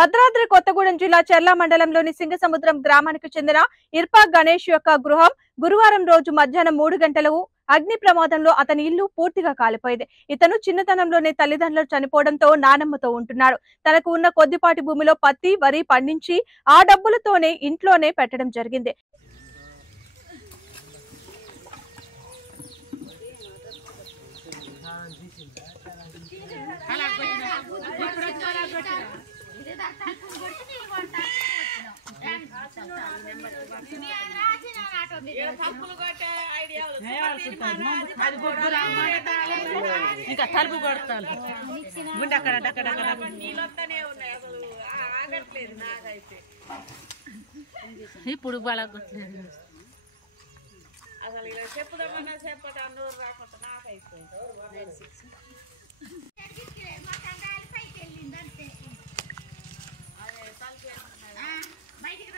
భద్రాద్రి కొత్తగూడెం జిల్లా చెర్ల మండలంలోని సింగసముద్రం గ్రామానికి చెందిన ఇర్పా గణేష్ యొక్క గృహం గురువారం రోజు మధ్యాహ్నం 3 గంటలకు అగ్ని ప్రమాదంలో అతని ఇల్లు పూర్తిగా కాలిపోయింది. ఇతను చిన్నతనంలోనే తల్లిదండ్రులు చనిపోవడంతో నానమ్మతో ఉంటున్నాడు. తనకు ఉన్న కొద్దిపాటి భూమిలో పత్తి, వరి పండించి ఆ డబ్బులతోనే ఇంట్లోనే పెట్టడం జరిగింది. ఇంకా తలుపు కొడతాను ఇప్పుడు బలగొట్టలేదు అసలు ఇలా చెప్పుదామన్నా చెప్పదా నోరు రాకుండా నాకైపోయింది. బయటికి